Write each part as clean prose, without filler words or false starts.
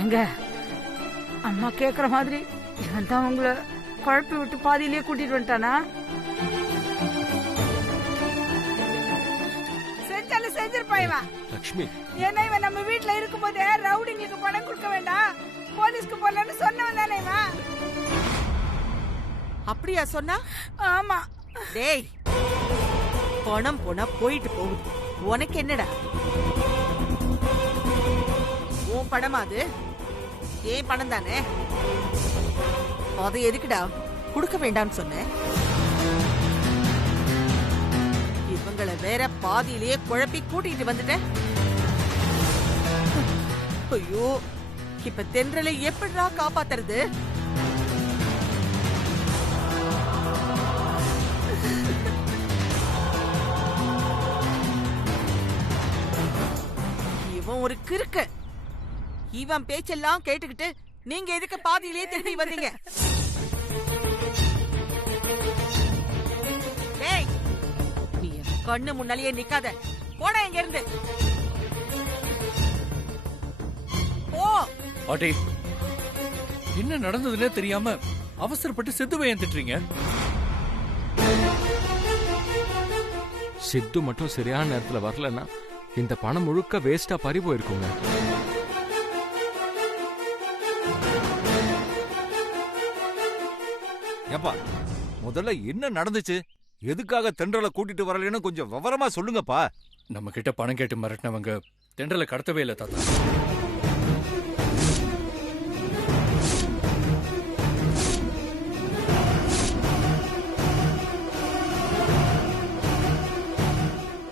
எங்க அம்மா கேக்குற மாதிரி இவன் தான் உங்களை குழப்பி விட்டு பாதியிலேயே கூட்டிட்டு வந்துட்டானா? செஞ்சாலும் செஞ்சிருப்பா இவன். லக்ஷ்மி, ஏன்னா இவன் நம்ம வீட்டுல இருக்கும் போதே ரவுடிங்களுக்கு பணம் கொடுக்க வேண்டாம், போலீஸ்க்கு போடலன்னு சொன்னவன் தானே இவன். அப்படியா சொன்னா? ஆமா. டேய், பணம் போனா போயிட்டு போகுது, உனக்கு என்னடா? உன் பணமா அது? ஏன் பணம் தானே, அதை எதுக்குடா கொடுக்க வேண்டாம்னு சொன்ன? இவங்களை வேற பாதியிலேயே குழப்பி கூட்டிட்டு வந்துட்டேன். ஐயோ, இப்ப தென்றலை எப்படிடா காப்பாத்துறது? இவன் ஒரு கிறுக்கு. இவன் பேச்செல்லாம் கேட்டுக்கிட்டு நீங்க எதுக்கு பாதியிலேயே திரும்பி வந்தீங்க? டேய், நீ கண்ணு முன்னாலேயே நிக்காத, போடா இங்க இருந்து. போ. பாட்டி, என்ன நடந்ததுன்னே தெரியாம அவசரப்பட்டு சித்துவை ஏன் திட்டுறீங்க? சித்து மட்டும் சரியான நேரத்துல வரலன்னா இந்த பணம் முழுக்க வேஸ்டா பறி போயிருக்குங்க. ஏப்பா, முதல்ல என்ன நடந்துச்சு? எதுக்காக தென்றலை கூட்டிட்டு வரலன்னு கொஞ்சம் விவரமா சொல்லுங்கப்பா. நம்ம கிட்ட பணம் கேட்டு மிரட்டினவங்க தென்றலை கடத்தவே இல்லை தாத்தா.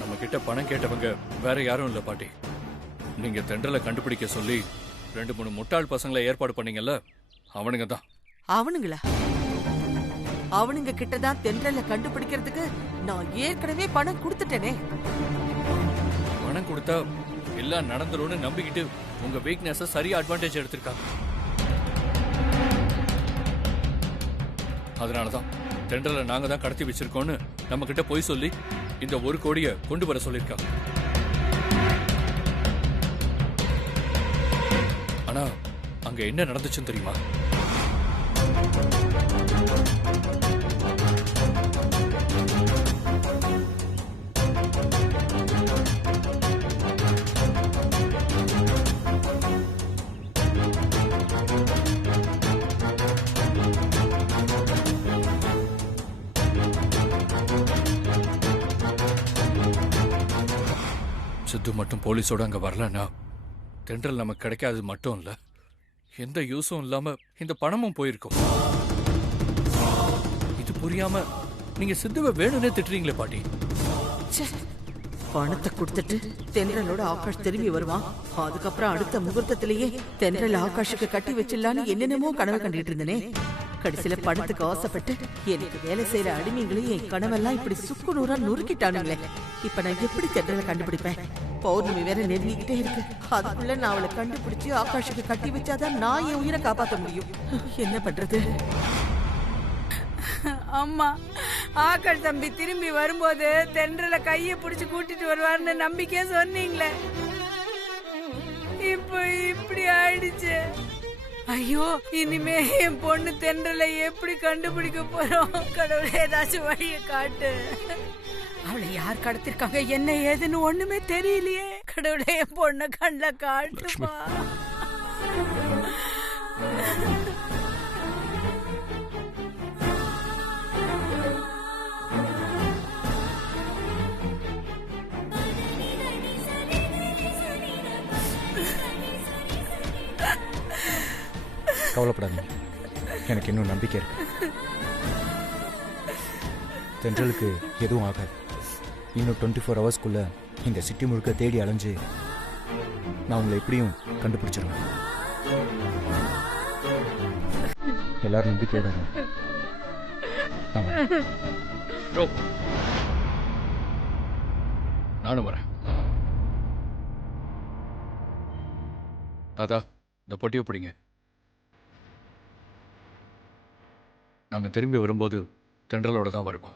நம்ம கிட்ட பணம் கேட்டவங்க வேற யாரும் இல்ல பாட்டி. நீங்க தென்றலை கண்டுபிடிக்க சொல்லி 2-3 முட்டாள் பசங்களை ஏற்பாடு பண்ணீங்கல்ல, அவனுங்க தான். அவனுங்களா? அவனுங்க கிட்டதான் தென்றலை கண்டுபிடிக்கிறதுக்கு நான் ஏற்கனவே பணம் கொடுத்துட்டேனே. பணம் கொடுத்தா எல்லாம் நடந்துரும்னு நம்பிக்கிட்டு உங்க வீக்னஸ சரியா அட்வான்டேஜ் எடுத்திருக்காங்க. அதனாலதான் தென்றலை நாங்க தான் கடத்தி வச்சிருக்கோம்னு நம்ம கிட்ட போய் சொல்லி இந்த 1 கோடியை கொண்டு வர சொல்லிருக்காங்க. ஆனா அங்க என்ன நடந்துச்சுன்னு தெரியுமா? சித்து மட்டும் போலீஸோட அங்க வரலன்னா தென்றல் நமக்கு கிடைக்காது மட்டும் இல்ல, எந்த யூஸும் இல்லாம இந்த பணமும் போயிருக்கும். இது புரியாம நீங்க சித்துவை வேணும்னே திட்டுறீங்களே பாட்டி. பணத்தை கொடுத்துட்டு தென்றலோட ஆகாஷ் திரும்பி வருவான், அதுக்கப்புறம் அடுத்த முகூர்த்தத்திலேயே தென்றல் ஆகாஷுக்கு கட்டி வச்சிடலான்னு என்னென்னமோ கனவு கண்டுட்டு இருந்தனே. கடைசியில பணத்துக்கு ஆசைப்பட்டு எனக்கு வேலை செய்யற அடிமைங்களையும் என் கனவெல்லாம் இப்படி சுக்கு நூறா நொறுக்கிட்டானுங்களே. இப்ப நான் எப்படி தென்றலை கண்டுபிடிப்பேன்? பௌர்ணமி வேற நெருங்கிக்கிட்டே இருக்கு. அதுக்குள்ள நான் அவளை கண்டுபிடிச்சு ஆகாஷுக்கு கட்டி வச்சாதான் நான் என் உயிரை காப்பாற்ற முடியும். என்ன பண்றது? அம்மா, ஆகாஷ் தம்பி திரும்பி வரும்போது தென்றலை கையை பிடிச்சு கூட்டிட்டு வருவார்னு நம்பிக்கையா சொன்னீங்களே, இப்ப இப்படி ஆயிடுச்சு. ஐயோ, இனிமே என் பொண்ணு தென்றலை எப்படி கண்டுபிடிக்க போறோம்? கடவுளே, ஏதாச்சும் வழியை காட்டு. அவளை யார் கடத்திருக்காங்க, என்ன ஏதுன்னு ஒண்ணுமே தெரியலையே. கடவுளே, என் பொண்ணு கண்ணில் காட்டுப்பா. கவலைப்படாதீங்க, எனக்கு இன்னும் நம்பிக்கை இருக்கு. தென்றலுக்கு எதுவும் ஆகாது. இன்னும் 24 ஹவர்ஸ்க்குள்ள இந்த சிட்டி முழுக்க தேடி அலைஞ்சு நான் உங்களை எப்படியும் கண்டுபிடிச்சிருவேன். எல்லாரும் நம்பிக்கையோட நானும் வரேன். தாத்தா, இந்த பொட்டியை பிடிங்க. நாங்க திரும்பி வரும்போது தென்றலோட தான் வருவோம்.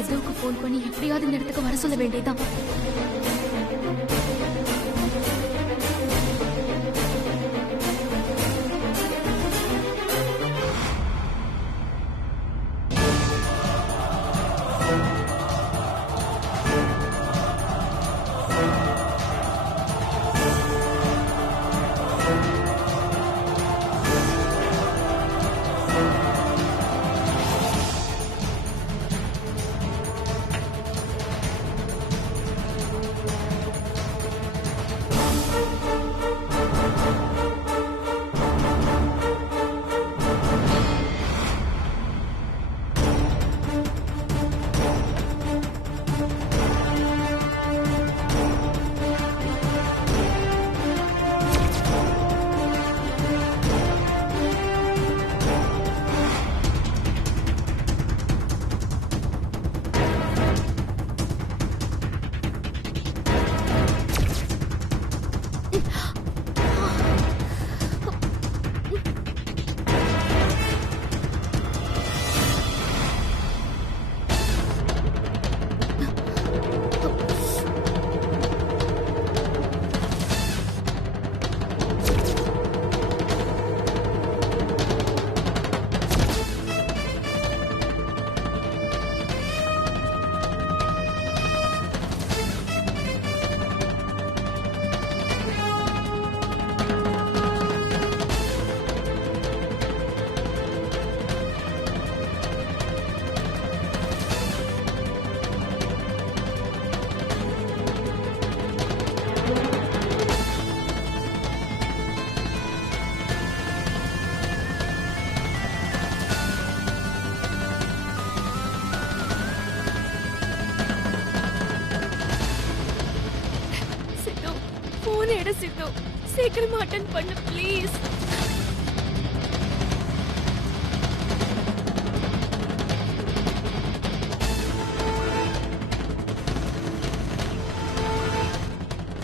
சித்துவுக்கு ஃபோன் பண்ணி எப்படியாவது இந்த இடத்துக்கு வர சொல்ல வேண்டியதான். சித்து, சீக்கிரமா அட்டெண்ட் பண்ணு ப்ளீஸ்.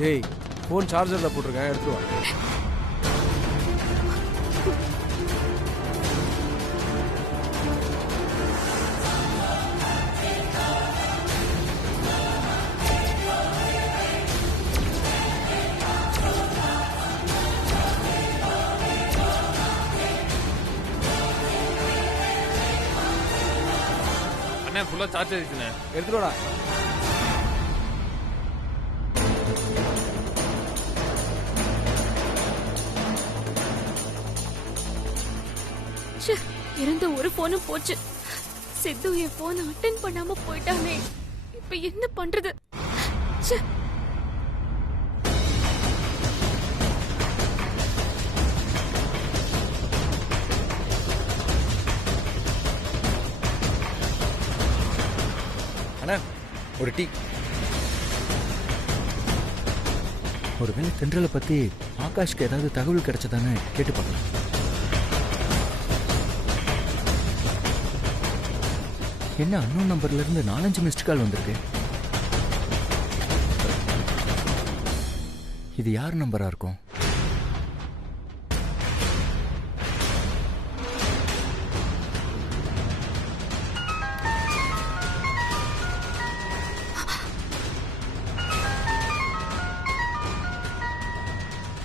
ஏய், போன் சார்ஜர்ல போட்டுருக்கேன், எடுத்துட்டு வா. ஃபுல்லா சார்ஜ் ஆயிடுச்சுண்ணே, எடுத்துட்டு வாடா. இருந்த ஒரு போனும் போச்சு. சித்து என் போன் அட்டெண்ட் பண்ணாம போயிட்டானே, இப்ப என்ன பண்றது? அண்ணா ஒரு டீ. ஒருவேளை தென்றலை பத்தி ஆகாஷ்க்கு ஏதாவது தகவல் கிடைச்சதானே கேட்டு பார்க்கலாம். என்ன அன்னோன் நம்பர்ல இருந்து 4-5 மிஸ்ட் கால் வந்திருக்கு. இது யார் நம்பரா இருக்கும்?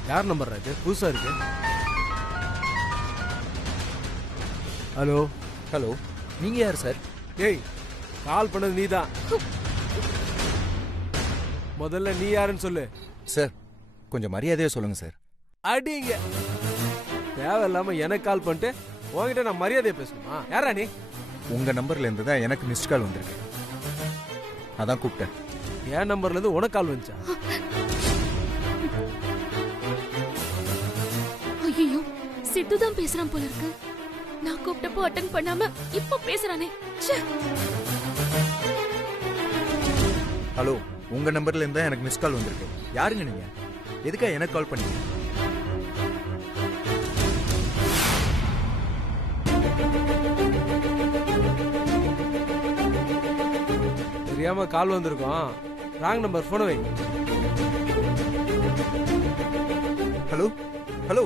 யார் நம்பர் இது? புதுசா இருக்கு. ஹலோ ஹலோ, நீங்க யார் சார்? ஏய், கால் பண்ணது நீதான். முதல்ல நீ யாருன்னு சொல்லு. சார் கொஞ்சம் மரியாதையா சொல்லுங்க சார். அடிங்க, தேவையில்லாம எனக்கு கால் பண்ணிட்டு உங்ககிட்ட நான் மரியாதையை பேசணுமா? யாரா நீ? உங்க நம்பர்ல இருந்து தான் எனக்கு மிஸ்ட் கால் வந்திருக்கு, அதான் கூப்பிட்டேன். என் நம்பர்ல இருந்து உனக்கு கால் வந்துச்சா? ஐயோ, சித்து தான் பேசுறான் போல இருக்கு. நான் கூப்பிட்டப்போ அட்டெண்ட் பண்ணாம இப்ப பேசுறானே. ஹலோ, உங்க நம்பர்ல இருந்தா எனக்கு மிஸ் கால் வந்திருக்கு. யாருங்க நீங்க? எதுக்கா எனக்கு கால் பண்ணீங்க? தெரியாம கால் வந்திருக்கோம். ராங் நம்பர், போன வை. Hello hello.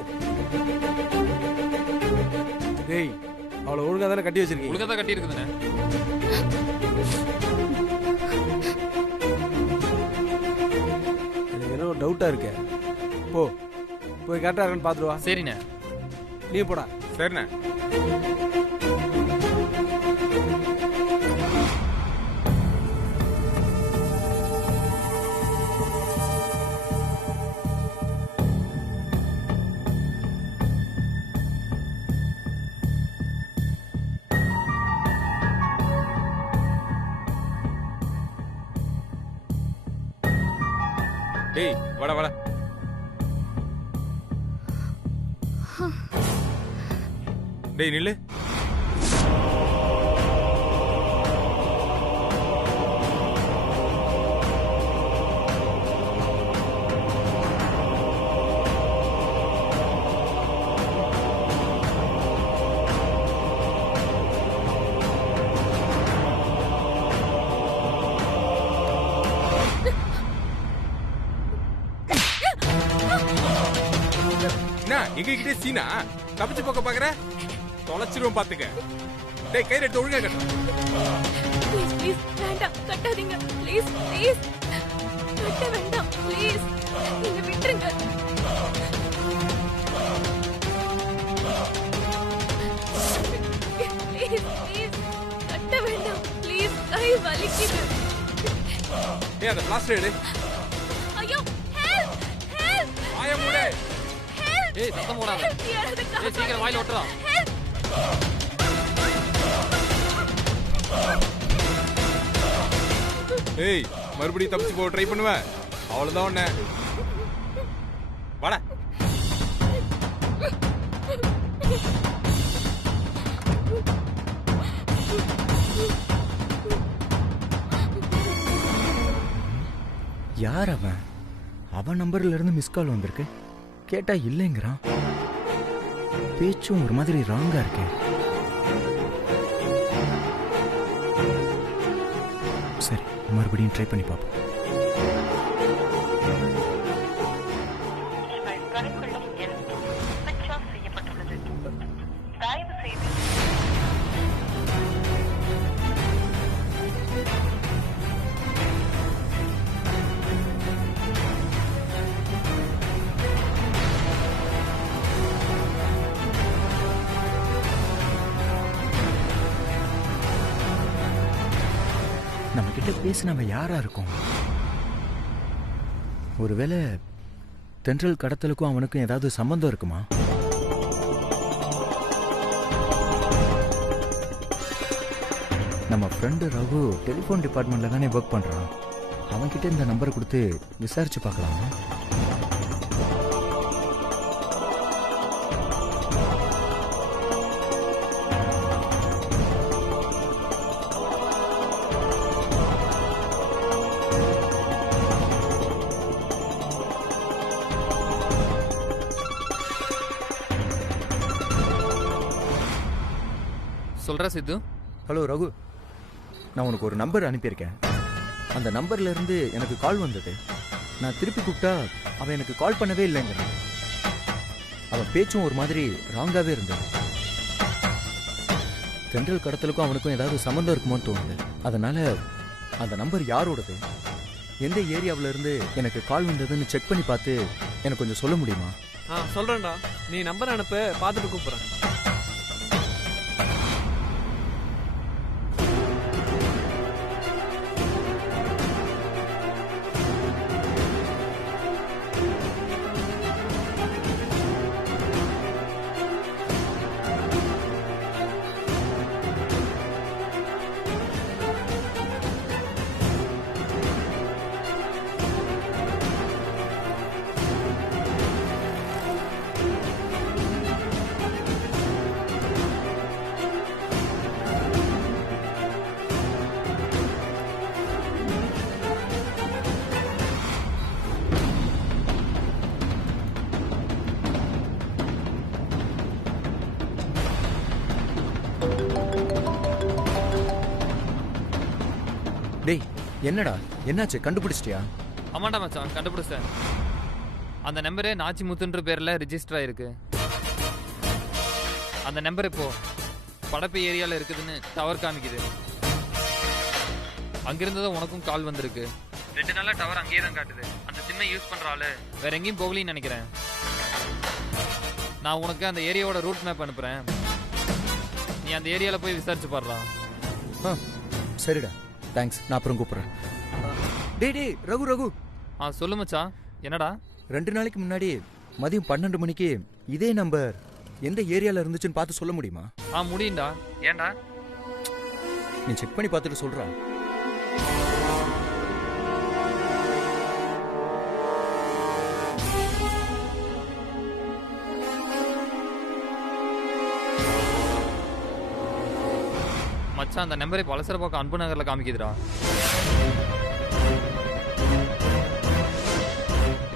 டேய், அவளை அவளை ஒழுங்கா தானே கட்டி வச்சிருக்கீங்க. ஒழுங்கா தான் கட்டி இருக்குதுண்ணே. எனக்கு என்ன ஒரு டவுட்டா இருக்கு. போய் கரெக்டா இருக்கான்னு பாத்துட்டு வா. சரிண்ணே. நீ போடா. சரிண்ணே. டேய் வாடா வாடா. டேய் நில்லு. என்ன எங்ககிட்டே சீனா தப்பிச்சு போக்க பாக்குற? தொலைச்சிருவோம் பாத்துக்க. டேய் கையில எடுத்து ஒழுங்கா கட்டு. ப்ளீஸ் ப்ளீஸ் வேண்டாம் கட்டாதீங்க. ப்ளீஸ் ப்ளீஸ் கட்ட வேண்டாம். ப்ளீஸ் நீங்க விட்டுருங்க. ப்ளீஸ் ப்ளீஸ் கட்ட வேண்டாம். ப்ளீஸ் கை வலிக்குது. டேய் அந்த பிளாஸ்டர் எடு. ஐயோ ஹெல்ப் ஹெல்ப். ஆயா மூடு. ஏய் சத்தம் போடாத. ஏய் சீக்கிரம் வாயில ஒட்டறா. ஏய் மறுபடியும் தப்பிச்சு போக ட்ரை பண்ணுவ. அவ்வளவுதான் உன்ன. வாடா. யார் அவன்? அவன் நம்பர்ல இருந்து மிஸ் கால் வந்திருக்கு. கேட்டா இல்லைங்கிறான். பேச்சும் ஒரு மாதிரி ராங்கா இருக்கு. சரி மறுபடியும் ட்ரை பண்ணி பார்ப்போம். நம்ம கிட்ட பேசினவன் யாரா இருக்கும்? ஒருவேளை தென்றல் கடத்தலுக்கும் அவனுக்கும் ஏதாவது சம்பந்தம் இருக்குமா? நம்ம ஃப்ரெண்டு ரகு டெலிஃபோன் டிபார்ட்மெண்ட்ல தானே ஒர்க் பண்றான். அவன்கிட்ட இந்த நம்பரை கொடுத்து விசாரிச்சு பார்க்கலாமா? சொல்றா சித்து. ஹலோ ரகு, நான் உனக்கு ஒரு நம்பர் அனுப்பியிருக்கேன். அந்த நம்பர்ல இருந்து எனக்கு கால் வந்தது. நான் திருப்பி கூப்பிட்டா அவன் எனக்கு கால் பண்ணவே இல்லைங்கிறான். அவன் பேச்சும் ஒரு மாதிரி ராங்காவே இருந்தது. தென்றல் கடத்தலுக்கும் அவனுக்கும் ஏதாவது சம்மந்தம் இருக்குமோன்னு தோணுது. அதனால அந்த நம்பர் யாரோடது, எந்த ஏரியாவில இருந்து எனக்கு கால் வந்ததுன்னு செக் பண்ணி பார்த்து எனக்கு கொஞ்சம் சொல்ல முடியுமா? சொல்றேன்டா. நீ நம்பர் அனுப்ப, பார்த்துட்டு கூப்பிடுறேன். டேய் என்னடா, என்னாச்சு? கண்டுபிடிச்சிட்டியா? ஆமாண்டா மச்சான், கண்டுபிடிச்சேன். அந்த நம்பரே நாச்சிமுத்துன்ற பேர்ல ரிஜிஸ்டர் ஆயிருக்கு. அந்த நம்பர் இப்போ படப்பு ஏரியால இருக்குதுன்னு டவர் காமிக்குது. அங்கிருந்து தான் உனக்கும் கால் வந்திருக்கு. 2 நாளா டவர் அங்கேயே தான் காட்டுது. அந்த சிம்மை யூஸ் பண்ற ஆளு வேற எங்கேயும் போகலின்னு நினைக்கிறேன். நான் உனக்கு அந்த ஏரியாவோட ரூட் மேப் அனுப்புறேன். நீ அந்த ஏரியால போய் விசாரிச்சு பாடுறான். சரிடா, தேங்க்ஸ். நான் அப்புறம் கூப்பிட்றேன். டேய் ரகு. சொல்லு மச்சான். என்னடா? 2 நாளைக்கு முன்னாடி மதியம் 12 மணிக்கு இதே நம்பர் எந்த ஏரியால இருந்துச்சுன்னு பார்த்து சொல்ல முடியுமா? முடியும்டா. ஏன்டா? நீ செக் பண்ணி பார்த்துட்டு சொல்றா. மச்சான் அந்த நம்பரை பலசர பக்கம் அன்பு நகர்ல காமிக்குதுடா.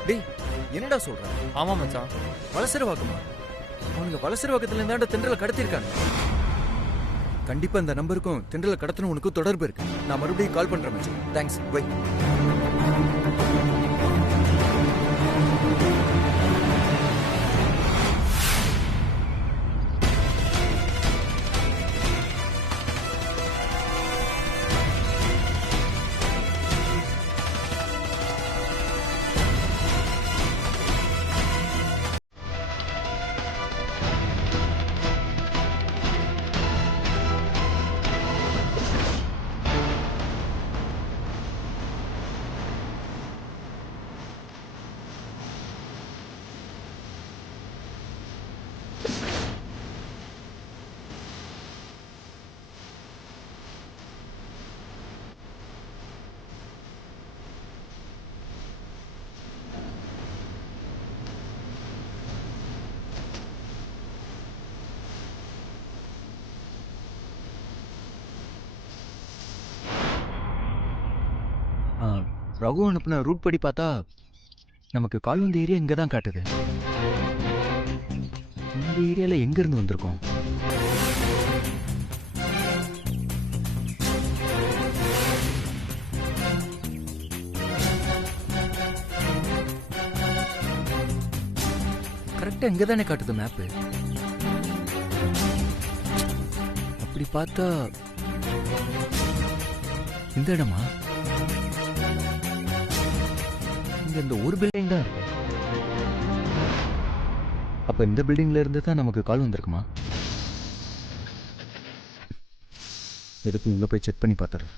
டேய் என்னடா சொல்ற? ஆமா மச்சான். வலசரவாக்கமா? அவனுங்க வலசரவாக்கத்துல இருந்தாண்ட தென்றலை கடத்திருக்காங்க. கண்டிப்பா இந்த நம்பருக்கும் தென்றலை கடத்தின உனக்கு தொடர்பு இருக்கு. நான் மறுபடியும் கால் பண்றேன் மச்சான். தேங்க்ஸ். பை. ரகு அனுப்பின ரூட் படி பார்த்தா நமக்கு கால் வந்த ஏரியா இங்கே தான் காட்டுது. இந்த ஏரியாவில் எங்கேருந்து வந்திருக்கோம்? கரெக்டாக இங்கே தானே காட்டுது மேப்பு. அப்படி பார்த்தா இந்த இடமா? இங்க இந்த ஒரு பில்டிங் தான் இருக்கு. அப்ப இந்த பில்டிங்ல இருந்து தான் நமக்கு கால் வந்திருக்குமா? எதுக்கு இங்க போய் செக் பண்ணி பார்த்துறேன்.